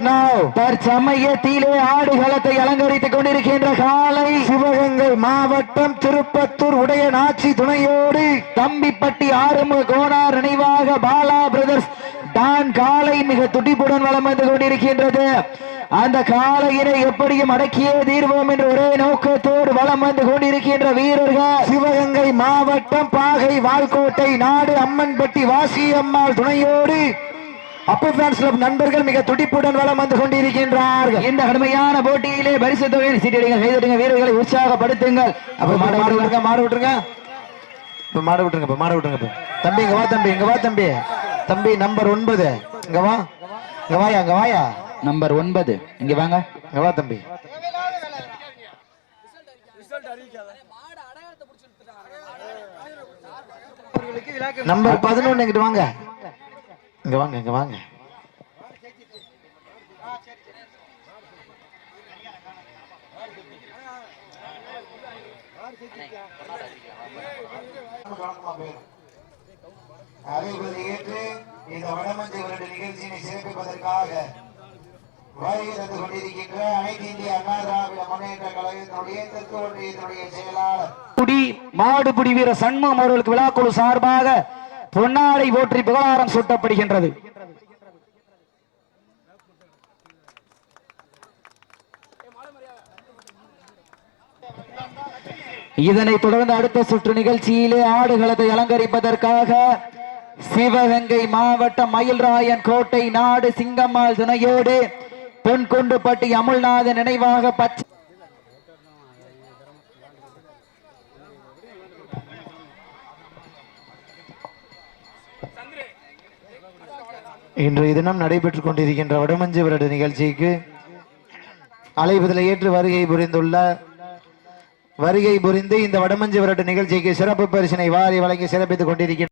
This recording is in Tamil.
தற்சமயத்திலே ஆடுகளத்தை அலங்கரித்துக் கொண்டிருக்கின்ற காலை சிவகங்கை மாவட்டம் திருப்பத்தூர் உடைய நாச்சி துணையோடு தம்பிப்பட்டி ஆறுமுக கோனார் நினைவாக பாலா பிரதர்ஸ் டான் காலை மிக துடிப்புடன் வலம் வந்து கொண்டிருக்கின்றது. அந்த காலையினை எப்படியும் அடக்கியே தீர்வோம் என்று ஒரே நோக்கத்தோடு வலம் வந்து கொண்டிருக்கின்ற வீரர்கள். சிவகங்கை மாவட்டம் பாகை வால்கோட்டை நாடு அம்மன்பட்டி வாசியம்மாள் துணையோடு அப்ப ஃபேன்ஸ் கிளப் நண்பர்கள் மிக துடிப்புடன் வலம் வந்து கொண்டிருக்கின்றார்கள். இந்த கடுமையான போட்டியிலே பரிசு தொகையை சீட்டிடுங்க கைதட்டுங்க வீரர்களை உற்சாகப்படுத்துங்கள். அப்ப மாடு மாடு விட்டுருங்க மாடு விட்டுருங்க. இப்ப மாடு விட்டுருங்க இப்ப மாடு விட்டுருங்க இப்ப. தம்பி இங்க வா தம்பி இங்க வா தம்பி. தம்பி நம்பர் ஒன்பது. இங்க வா. இங்க வாயா இங்க வாயா. நம்பர் ஒன்பது. இங்க வாங்க. இங்க வா தம்பி. நம்பர் பதினொன்னு இங்கிட்டு வாங்க. இங்க வாங்க இங்க வாங்க அறிவுறுதி ஏற்று இந்த வடமஞ்சு வருட நிகழ்ச்சியினை சிறப்பிப்பதற்காக வருகை தந்து கொண்டிருக்கின்ற அனைத்து இந்திய அண்ணா திராவிட முன்னேற்ற கழகத்தினுடைய தெற்கு ஒன்றியத்தினுடைய செயலாளர் குடி மாடுபிடி வீரர் சண்முகம் அவர்களுக்கு விழாக்குழு சார்பாக பொன்னாடை போற்றி புகழாரம் சூட்டப்படுகின்றது. இதனைத் தொடர்ந்து அடுத்த சுற்று நிகழ்ச்சியிலே ஆடுகளத்தை அலங்கரிப்பதற்காக சிவகங்கை மாவட்டம் மயில்ராயன் கோட்டை நாடு சிங்கம்மாள் துணையோடு பொன்குண்டுப்பட்டி அமுல்நாதன் நினைவாக பச்சை இன்றைய தினம் நடைபெற்றுக் கொண்டிருக்கின்ற வடமஞ்சு வருட நிகழ்ச்சிக்கு அலைவதில் ஏற்று வருகை புரிந்துள்ள வருகை புரிந்து இந்த வடமஞ்சு விரட்டு நிகழ்ச்சிக்கு சிறப்பு பரிசினை வாரி வழங்கி சிறப்பித்துக் கொண்டிருக்கின்ற